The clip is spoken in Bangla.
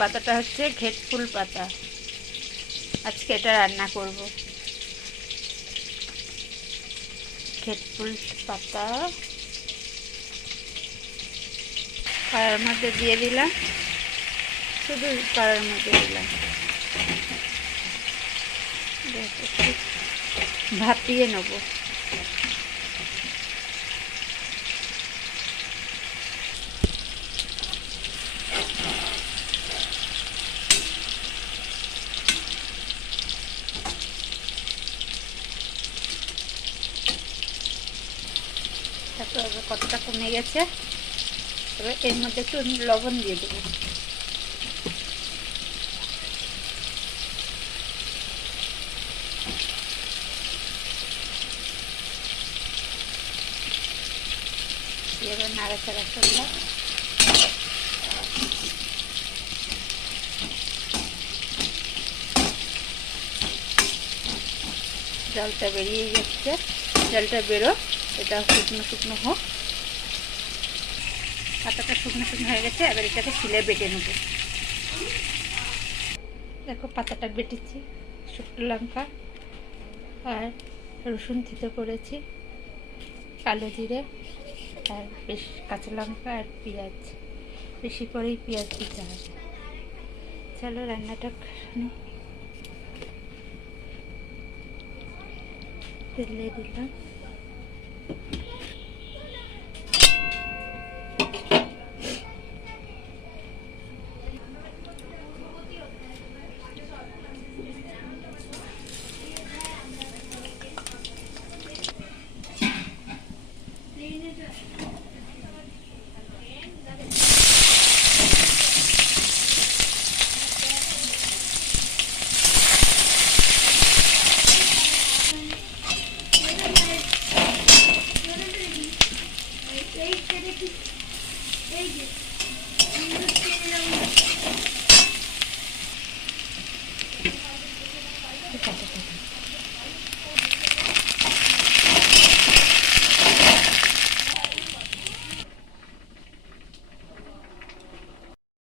পাতাটা হচ্ছে ঘেটফুল পাতা, আজকে এটা রান্না করব। ঘেটফুল পাতা কড়ার মধ্যে দিয়ে দিলাম, শুধু কড়ার মধ্যে দিলাম, ভাপিয়ে নেব। তারপর কতটা কমে গেছে, এবার এর মধ্যে একটু লবণ দিয়ে দেবো। এবার নাড়াচাড়া করলাম। জলটা বেরিয়ে যাচ্ছে, জলটা বেরো, এটা শুকনো শুকনো হোক। পাতাটা শুকনো শুকনো হয়ে গেছে, এবার এটাকে শিলে বেটে নেব। দেখো পাতাটা বেটেছি, শুকনো লঙ্কা আর রসুন থেতো করেছি, কালো জিরে আর বেশ কাঁচা লঙ্কা আর পেঁয়াজ, বেশি করেই পেঁয়াজ দিতে হবে। চলো রান্নাটা তেলে দিলাম,